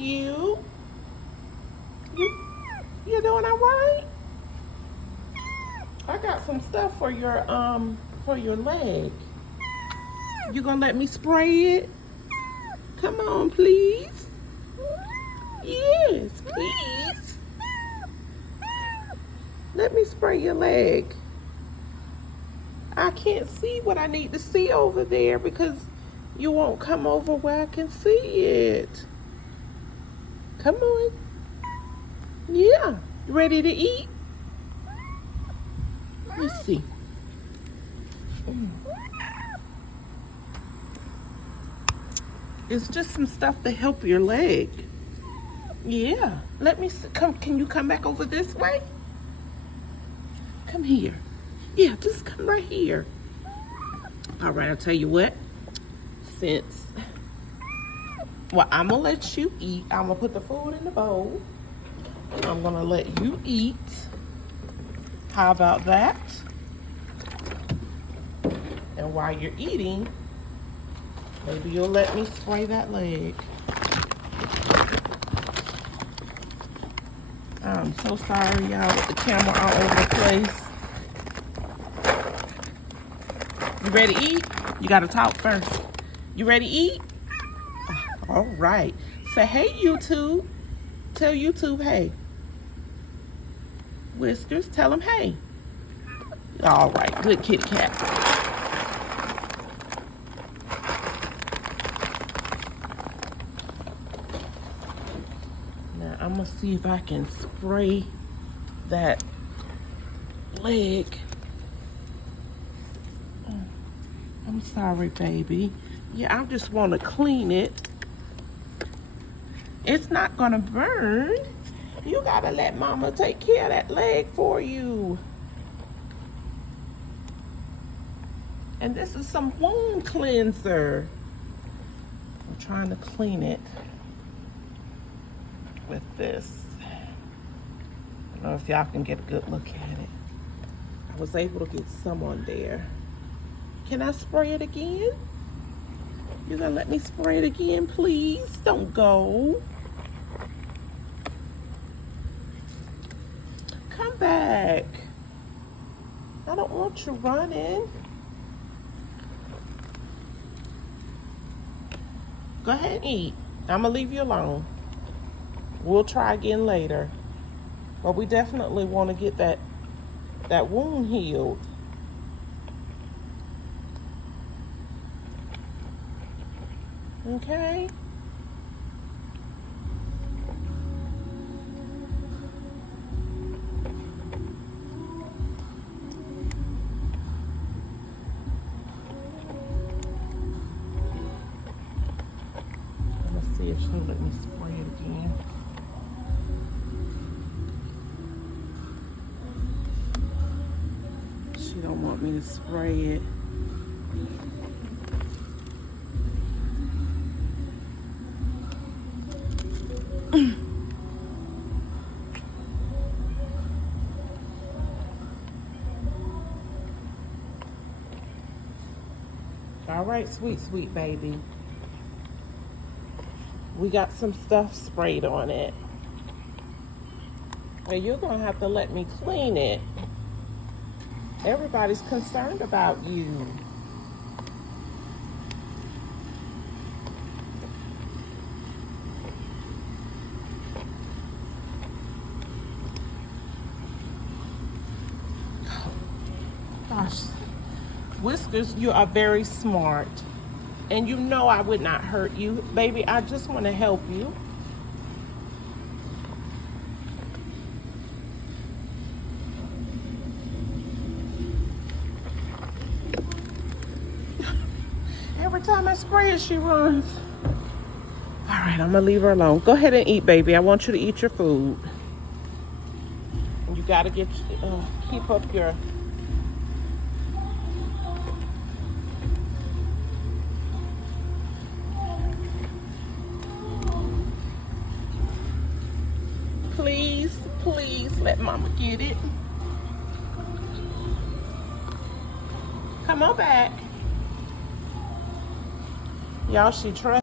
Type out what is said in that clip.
you? You doing all right? I got some stuff for your leg. You gonna let me spray it? Come on, please. Yes, please. Let me spray your leg. I can't see what I need to see over there because you won't come over where I can see it. Come on. Yeah. Ready to eat? Let's see. It's just some stuff to help your leg. Yeah. Let me see. Can you come back over this way? Come here. Yeah, just come right here. All right, I'll tell you what. Well, I'm gonna let you eat. I'm gonna put the food in the bowl. I'm gonna let you eat. How about that? And while you're eating, maybe you'll let me spray that leg. I'm so sorry, y'all, with the camera all over the place. You ready to eat? You gotta talk first. You ready to eat? All right. Say, hey, YouTube. Tell YouTube, hey. Whiskers, tell them, hey. All right, good kitty cat. Now, I'm gonna see if I can spray that leg. I'm sorry, baby. Yeah, I just want to clean it. It's not gonna burn. You gotta let mama take care of that leg for you. And this is some wound cleanser. I'm trying to clean it with this. I don't know if y'all can get a good look at it. I was able to get some on there. Can I spray it again? You gonna let me spray it again, please? Don't go. Come back. I don't want you running. Go ahead and eat. I'm gonna leave you alone. We'll try again later. But we definitely want to get that wound healed. Okay? Let's see if she'll let me spray it again. She don't want me to spray it. All right, sweet baby. We got some stuff sprayed on it. Well, you're gonna have to let me clean it. Everybody's concerned about you. Gosh. Whiskers, you are very smart. And you know I would not hurt you. Baby, I just want to help you. Every time I spray it, she runs. All right, I'm gonna leave her alone. Go ahead and eat, baby. I want you to eat your food. You gotta keep up your... Please let mama get it. Come on back. Y'all, she trusts